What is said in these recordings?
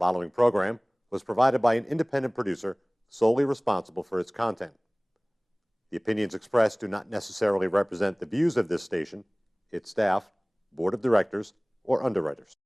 following program was provided by an independent producer solely responsible for its content. The opinions expressed do not necessarily represent the views of this station, its staff, board of directors, or underwriters.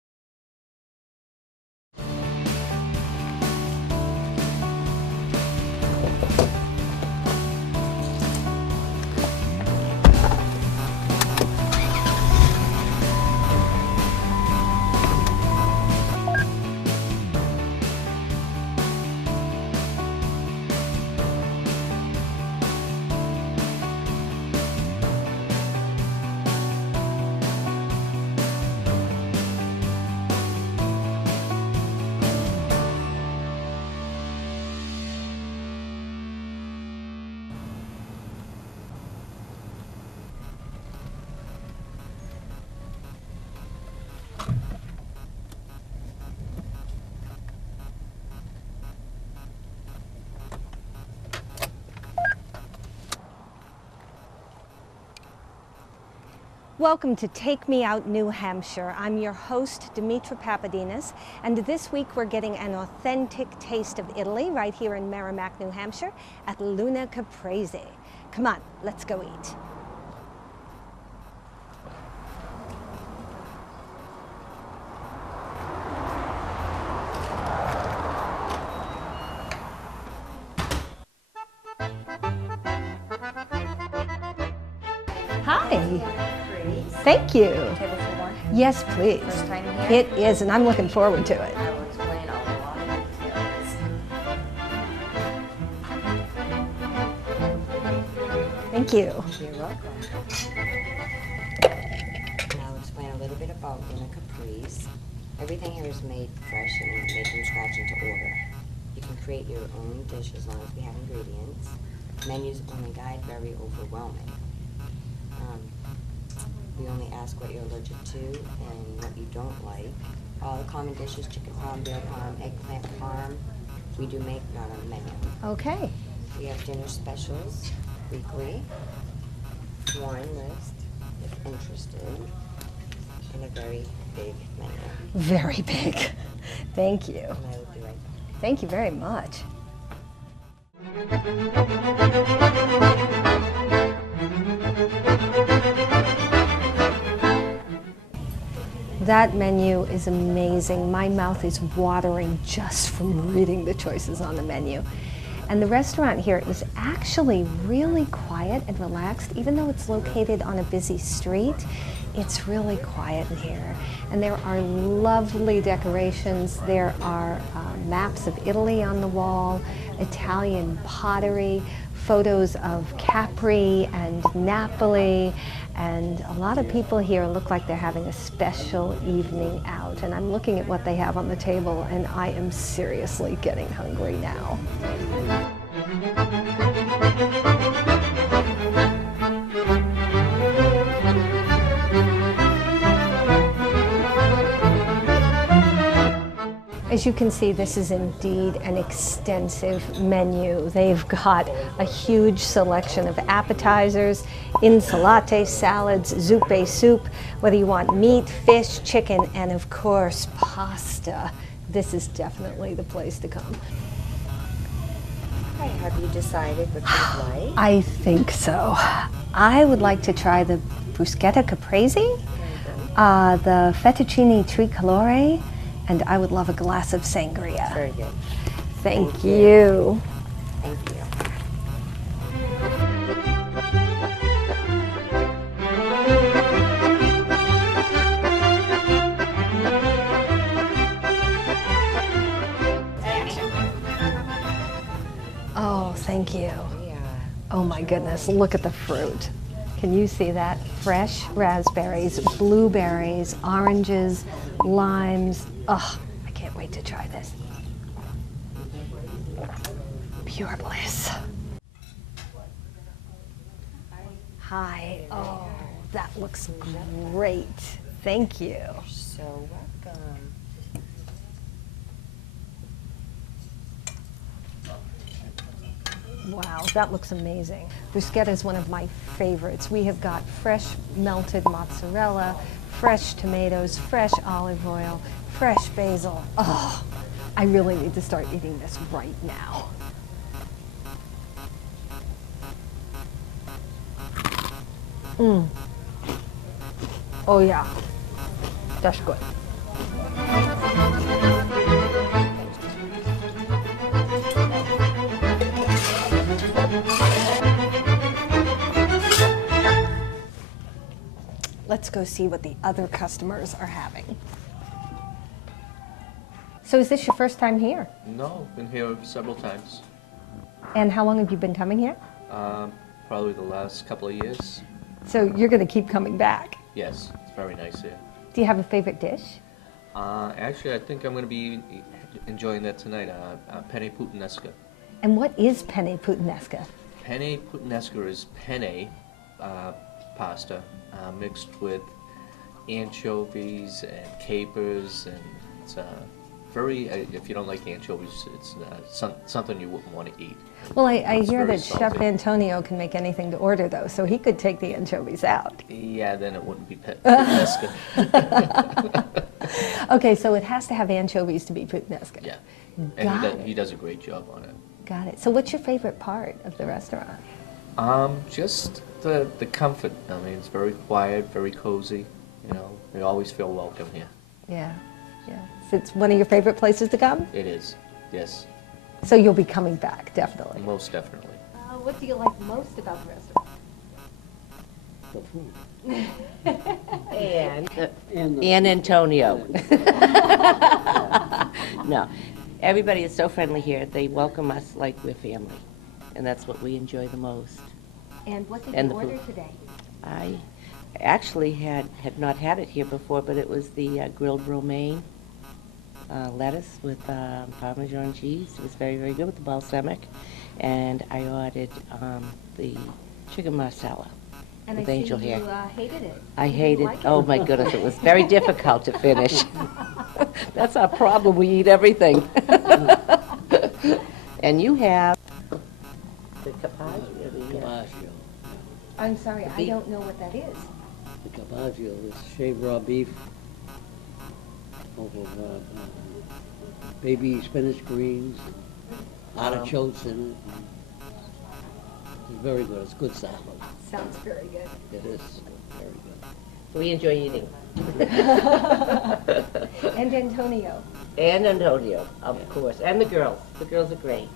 Welcome to Take Me Out New Hampshire. I'm your host, Demitra Papadinas, and this week we're getting an authentic taste of Italy right here in Merrimack, New Hampshire at Luna Caprese. Come on, let's go eat. Hi. Thank you. Table for one? Yes, please. First time here? It is, and I'm looking forward to it. I will explain a lot of details. Thank you. You're welcome. And I'll explain a little bit about Luna Caprese. Everything here is made fresh and made from scratch into order. You can create your own dish as long as we have ingredients. Menus only guide very overwhelming. We only ask what you're allergic to and what you don't like. All the common dishes, chicken parm, veal parm, eggplant parm, we do make, not on the menu. Okay. We have dinner specials weekly, wine list if interested, and a very big menu. Very big. Thank you. And I will be right back. Thank you very much. That menu is amazing. My mouth is watering just from reading the choices on the menu. And the restaurant here is actually really quiet and relaxed. Even though it's located on a busy street, it's really quiet in here. And there are lovely decorations. There are maps of Italy on the wall, Italian pottery, photos of Capri and Napoli, and a lot of people here look like they're having a special evening out. And I'm looking at what they have on the table, and I am seriously getting hungry now. As you can see, this is indeed an extensive menu. They've got a huge selection of appetizers, insalate, salads, zuppe soup, whether you want meat, fish, chicken, and of course, pasta. This is definitely the place to come. Okay, have you decided what you'd like? I think so. I would like to try the bruschetta caprese, the fettuccine tricolore, and I would love a glass of sangria. Very good. Thank you. Thank you. Oh, thank you. Yeah. Oh my goodness, look at the fruit. Can you see that? Fresh raspberries, blueberries, oranges, limes. Oh, I can't wait to try this. Pure bliss. Hi. Oh, that looks great. Thank you. You're so welcome. Wow, that looks amazing. Bruschetta is one of my favorites. We have got fresh melted mozzarella, fresh tomatoes, fresh olive oil, fresh basil. Oh, I really need to start eating this right now. Oh yeah, that's good. Let's go see what the other customers are having. So is this your first time here? No, been here several times. And how long have you been coming here? Probably the last couple of years. So you're going to keep coming back. Yes, it's very nice here. Do you have a favorite dish? Actually, I think I'm going to be enjoying that tonight, penne puttanesca. And what is penne puttanesca? Penne puttanesca is penne pasta mixed with anchovies and capers, and it's very, if you don't like anchovies, it's something you wouldn't want to eat. Well, I hear very that Chef salty. Antonio can make anything to order, though, so he could take the anchovies out. Yeah, then it wouldn't be puttanesca. Okay, so it has to have anchovies to be puttanesca. Yeah, Got and it. he does a great job on it. Got it. So what's your favorite part of the restaurant? Just the comfort. I mean, it's very quiet, very cozy. You know, we always feel welcome here. Yeah, yeah. So it's one of your favorite places to come? It is, yes, So you'll be coming back, definitely. most definitely. What do you like most about the restaurant? And Antonio. No, everybody is so friendly here. They welcome us like we're family, and that's what we enjoy the most. And what did And you the order food. today? I actually had not had it here before, but it was the grilled romaine lettuce with Parmesan cheese. It was very, very good with the balsamic. And I ordered the chicken marsala And with I angel see hair. you hated it. I You didn't hated, like it? oh my goodness, it was very difficult to finish. That's our problem, we eat everything. And you have the carpaccio, Carpaccio. I'm sorry, I beef. don't know what that is. The carpaccio is shaved raw beef over baby spinach greens, artichokes in it. It's very good. It's good salad. Sounds very good. It is very good. we enjoy eating. And Antonio. And Antonio, of course, and the girls. The girls are great.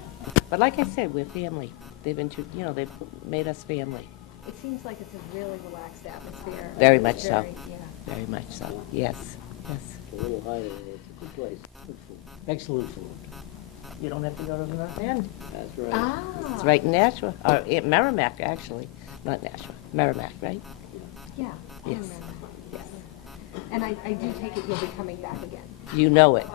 But like I said, we're family. They've been, they've made us family. It seems like it's a really relaxed atmosphere. Very It's much so. yeah. Very much so. Yes, yes. It's a little higher. It's a good place. Good food. Excellent food. You don't have to go to the North End. That's right. Ah. It's right in Nashua, or in Merrimack, actually. Not Nashua, Merrimack, right? Yeah. I Yes. remember. Yes. And I do take it you'll be coming back again. You know it.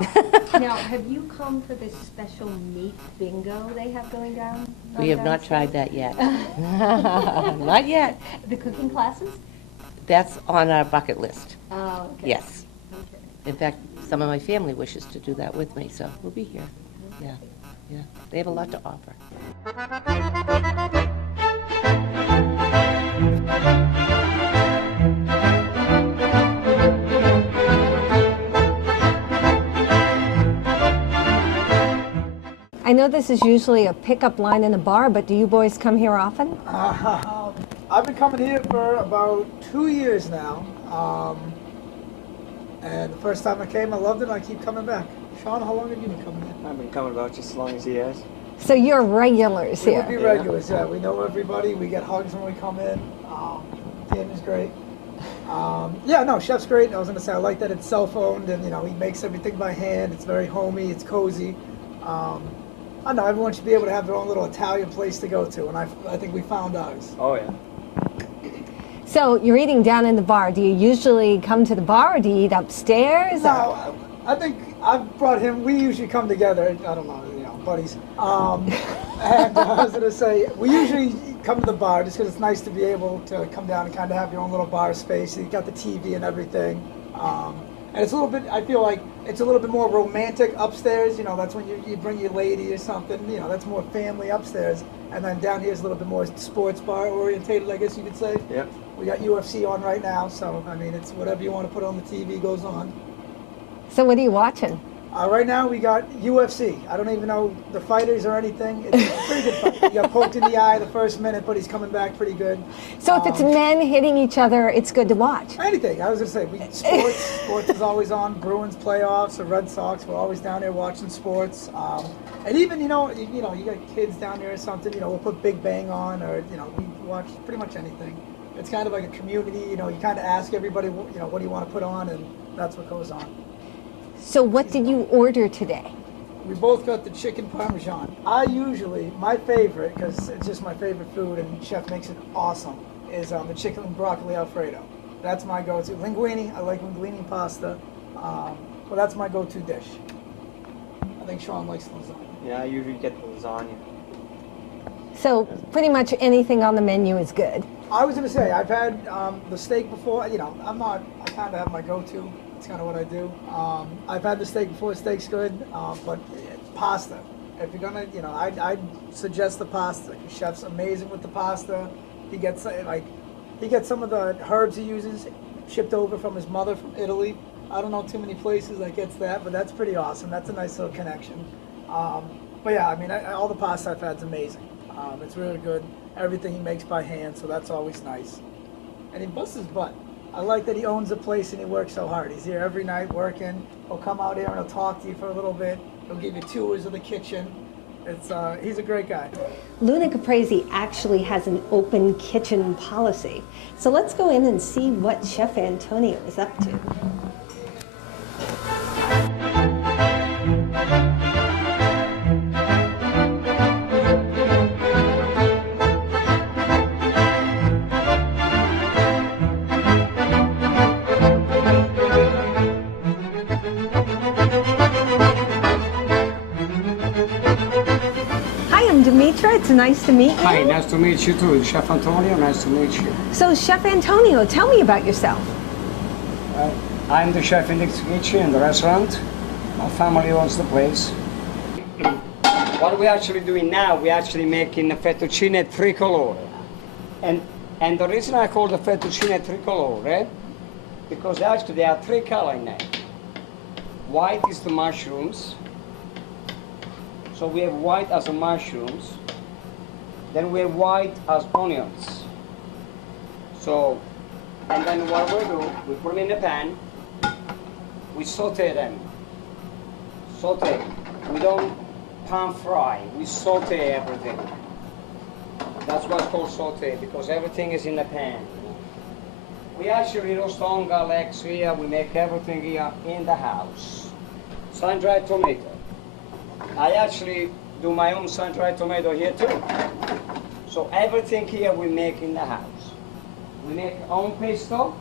Now, have you come for this special meat bingo they have going down? We have not tried that yet. Not yet. The cooking classes? That's on our bucket list. Oh, okay. Yes. Okay. In fact, some of my family wishes to do that with me, so we'll be here. Yeah, yeah. They have a lot to offer. I know this is usually a pickup line in a bar, but do you boys come here often? I've been coming here for about 2 years now. And the first time I came, I loved it, and I keep coming back. Sean, how long have you been coming here? I've been coming about just as long as he has. So you're regulars We would be here. regulars, yeah. We know everybody. We get hugs when we come in. Dan is great. Yeah, no, Chef's great. I was going to say, I like that it's cell-phoned, and, he makes everything by hand. It's very homey. It's cozy. I know everyone should be able to have their own little Italian place to go to, and I think we found ours. Oh, yeah. So you're eating down in the bar. Do you usually come to the bar or do you eat upstairs? or- No, I think I've brought him. We usually come together. I don't know, buddies. And I was gonna say we usually come to the bar just because it's nice to be able to come down and kind of have your own little bar space. You got the TV and everything. And it's a little bit. I feel like it's a little bit more romantic upstairs. That's when you bring your lady or something. That's more family upstairs. And then down here is a little bit more sports bar orientated, I guess you could say. Yep. We got UFC on right now, so I mean, it's whatever you want to put on the TV goes on. So what are you watching? Right now we got UFC. I don't even know the fighters or anything. It's a pretty good fight. He got poked in the eye the first minute, but he's coming back pretty good. So if it's men hitting each other, it's good to watch. Anything. I was going to say, sports is always on. Bruins playoffs, the Red Sox, we're always down there watching sports. And even, you got kids down there or something, we'll put Big Bang on, or, we watch pretty much anything. It's kind of like a community, you kind of ask everybody, what do you want to put on, and that's what goes on. So what did you order today? We both got the chicken parmesan. My favorite, because it's just my favorite food and Chef makes it awesome, is the chicken and broccoli Alfredo. That's my go-to. Linguine, I like linguine pasta. Well, that's my go-to dish. I think Sean likes lasagna. Yeah, I usually get the lasagna. So pretty much anything on the menu is good. I was going to say, I've had the steak before. I kind of have my go-to. That's kind of what I do. I've had the steak before. Steak's good, but pasta. If you're gonna, I'd suggest the pasta. The chef's amazing with the pasta. He gets some of the herbs he uses shipped over from his mother from Italy. I don't know too many places that gets that, but that's pretty awesome. That's a nice little connection. But yeah, all the pasta I've had is amazing. It's really good. Everything he makes by hand, so that's always nice. And he busts his butt. I like that he owns the place and he works so hard. He's here every night working. He'll come out here and he'll talk to you for a little bit. He'll give you tours of the kitchen. He's a great guy. Luna Caprese actually has an open kitchen policy. So let's go in and see what Chef Antonio is up to. Demitra, it's nice to meet you. Hi, nice to meet you too. Chef Antonio, nice to meet you. So, Chef Antonio, tell me about yourself. I'm the chef in the kitchen in the restaurant. My family owns the place. What we're actually doing now, we're actually making a fettuccine tricolore. And the reason I call the fettuccine tricolore, because actually there are three colors in it. White is the mushrooms. So we have white as the mushrooms, then we have white as onions. So, and then what we do, we put them in the pan, we saute them. Saute. We don't pan fry, we saute everything. That's what's called saute, because everything is in the pan. We actually roast on legs here, we make everything here in the house. Sun-dried tomato. I actually do my own sun-dried tomato here too. So everything here we make in the house. We make our own pesto.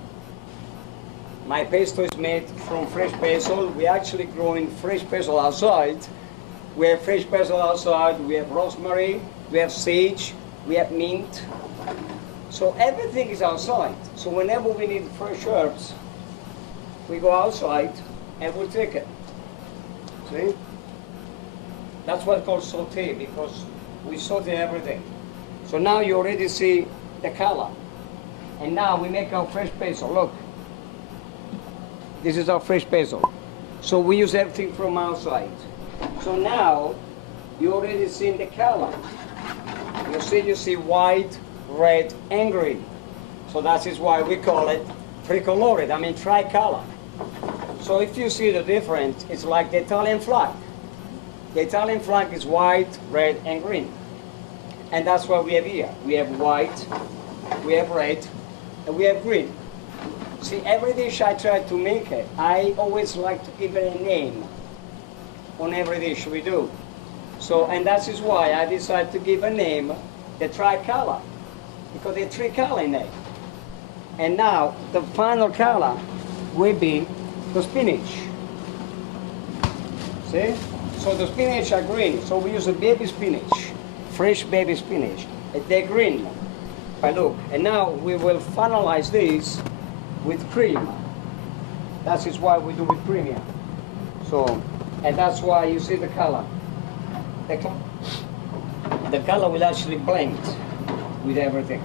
My pesto is made from fresh basil. We actually growing fresh basil outside. We have fresh basil outside. We have rosemary. We have sage. We have mint. So everything is outside. So whenever we need fresh herbs, we go outside and we take it. See? That's what's called saute, because we saute everything. So now you already see the color. And now we make our fresh basil. Look, this is our fresh basil. So we use everything from outside. So now you already see the color. You see white, red, and green. So that is why we call it tricolored, tricolor. So if you see the difference, it's like the Italian flag. The Italian flag is white, red, and green. And that's what we have here. We have white, we have red, and we have green. See, every dish I try to make it, I always like to give it a name on every dish we do. So, and that is why I decided to give a name, the tricolor, because there are three colors in it. And now, the final color will be the spinach. See? So the spinach are green, so we use a baby spinach, fresh baby spinach. They're green. Look, and now we will finalize this with cream. That is why we do with premium. So, and that's why you see the color. The color will actually blend with everything.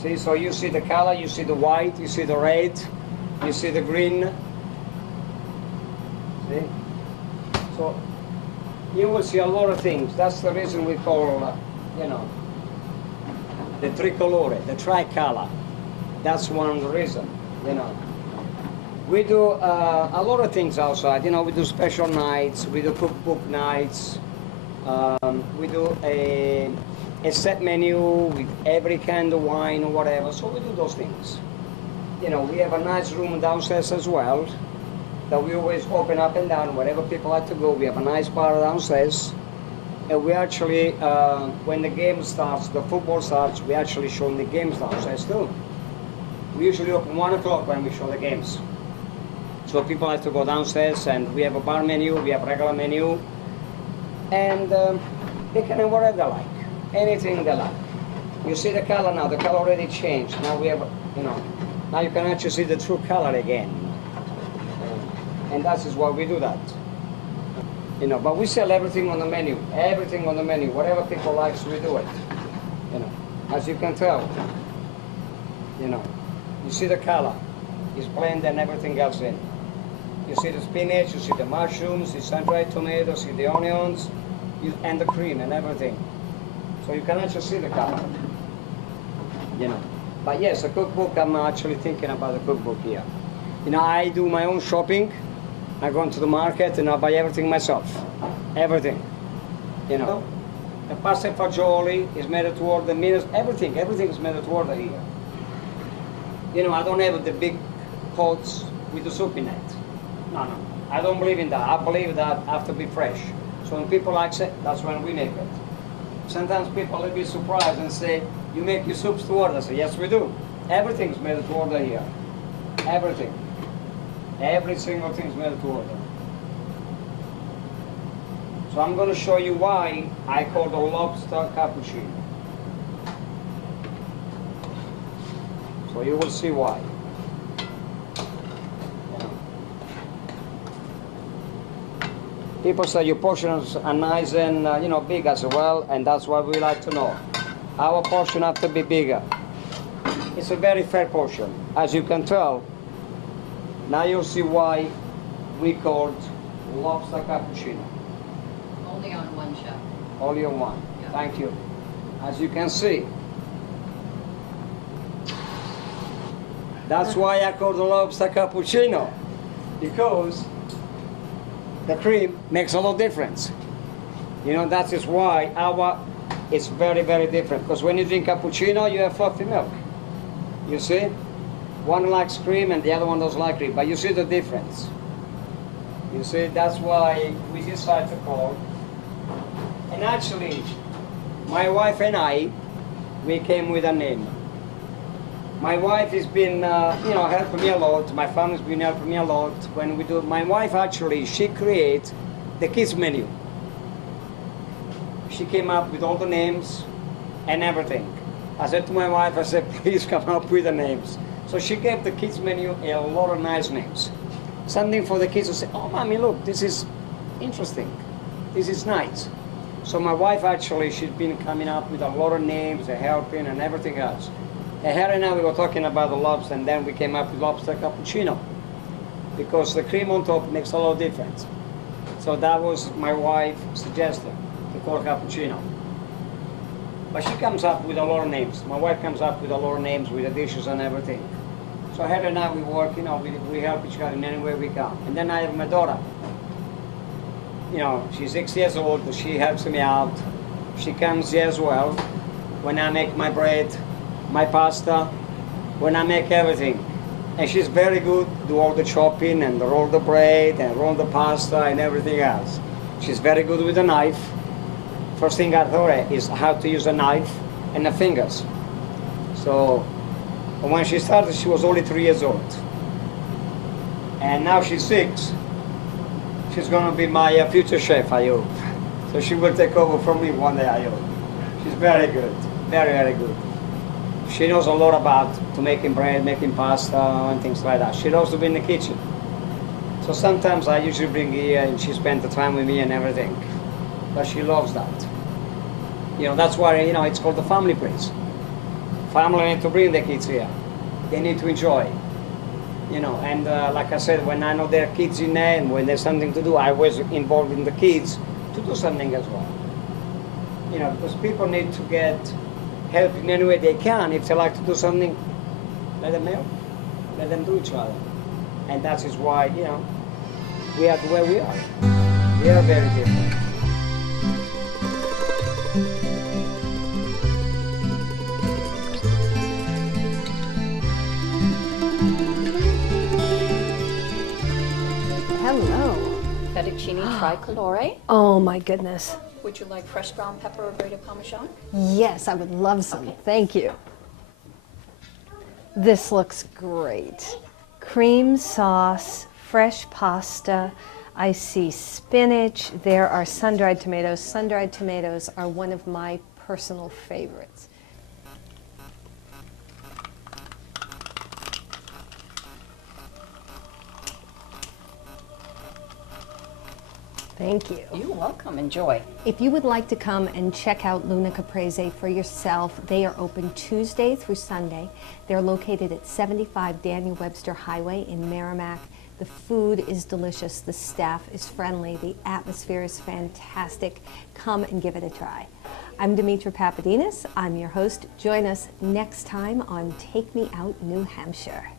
See, so you see the color, you see the white, you see the red, you see the green. So you will see a lot of things. That's the reason we call, the tricolore, the tricolor. That's one of the reasons, We do a lot of things outside. We do special nights, we do cookbook nights, we do a set menu with every kind of wine or whatever. So we do those things. We have a nice room downstairs as well that we always open up and down wherever people like to go. We have a nice bar downstairs. And we actually, when the game starts, the football starts, we actually show the games downstairs too. We usually open 1 o'clock when we show the games. So people like to go downstairs, and we have a bar menu, we have a regular menu, and they can have whatever they like, anything they like. You see the color now, the color already changed. Now we have, now you can actually see the true color again. And that is why we do that. But we sell everything on the menu, whatever people like, we do it. As you can tell, you see the color, it's blend and everything else in. You see the spinach, you see the mushrooms, the sun-dried tomatoes, you see the onions, and the cream and everything. So you can actually see the color, But yes, a cookbook, I'm actually thinking about the cookbook here. I do my own shopping. I go into the market and I buy everything myself. Everything. The pasta e fagioli is made to order, everything is made to order here. I don't have the big pots with the soup in it. No. I don't believe in that. I believe that have to be fresh. So when people like it, that's when we make it. Sometimes people will be surprised and say, you make your soups to order. I say, yes, we do. Everything's made to order here. Everything. Every single thing's made to order. So I'm going to show you why I call the lobster cappuccino. So you will see why. People say your portions are nice and big as well, and that's what we like to know. Our portion have to be bigger. It's a very fair portion, as you can tell. Now you'll see why we called lobster cappuccino. Only on one chef. Only on one. Yeah. Thank you. As you can see, that's why I call the lobster cappuccino, because the cream makes a lot of difference. That is why our is very, very different. Because when you drink cappuccino, you have fluffy milk. You see? One likes cream and the other one doesn't like cream, but you see the difference. You see, that's why we decided to call. And actually, my wife and I, we came with a name. My wife has been, helping me a lot. My family's been helping me a lot. When we do, my wife actually, she creates the kids menu. She came up with all the names and everything. I said to my wife, I said, please come up with the names. So she gave the kids menu a lot of nice names. Something for the kids to say, oh, mommy, look, this is interesting. This is nice. So my wife actually, she's been coming up with a lot of names, helping and everything else. And her and I, we were talking about the lobster, and then we came up with lobster cappuccino, because the cream on top makes a lot of difference. So that was my wife's suggestion, to call cappuccino. But she comes up with a lot of names. My wife comes up with a lot of names with the dishes and everything. So her and I, we work, we help each other in any way we can. And then I have my daughter. She's 6 years old, but she helps me out. She comes here as well when I make my bread, my pasta, when I make everything. And she's very good, do all the chopping and roll the bread and roll the pasta and everything else. She's very good with a knife. First thing I taught her is how to use a knife and the fingers. So when she started, she was only 3 years old. And now she's 6. She's going to be my future chef, I hope. So she will take over from me one day, I hope. She's very good, very, very good. She knows a lot about making bread, making pasta, and things like that. She knows to be in the kitchen. So sometimes I usually bring her here and she spends the time with me and everything. But she loves that. That's why, it's called the family place. Family need to bring the kids here. They need to enjoy. you know, and like I said, when I know there are kids in there and when there's something to do, I was involved in the kids to do something as well. You know, because people need to get help in any way they can. If they like to do something, let them help. Let them do each other. And that is why, you know, we are the way we are. We are very different. Hello. Fettuccine tricolore. Oh my goodness. Would you like fresh ground pepper or grated Parmesan? Yes, I would love some. Thank you. This looks great. Cream sauce, fresh pasta. I see spinach. There are sun-dried tomatoes. Sun-dried tomatoes are one of my personal favorites. Thank you. You're welcome. Enjoy. If you would like to come and check out Luna Caprese for yourself, they are open Tuesday through Sunday. They're located at 75 Daniel Webster Highway in Merrimack. The food is delicious, the staff is friendly, the atmosphere is fantastic. Come and give it a try. I'm Demitra Papadinas. I'm your host. Join us next time on Take Me Out, New Hampshire.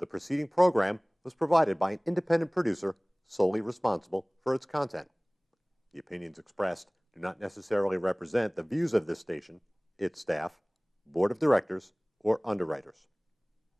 The preceding program was provided by an independent producer solely responsible for its content. The opinions expressed do not necessarily represent the views of this station, its staff, board of directors, or underwriters.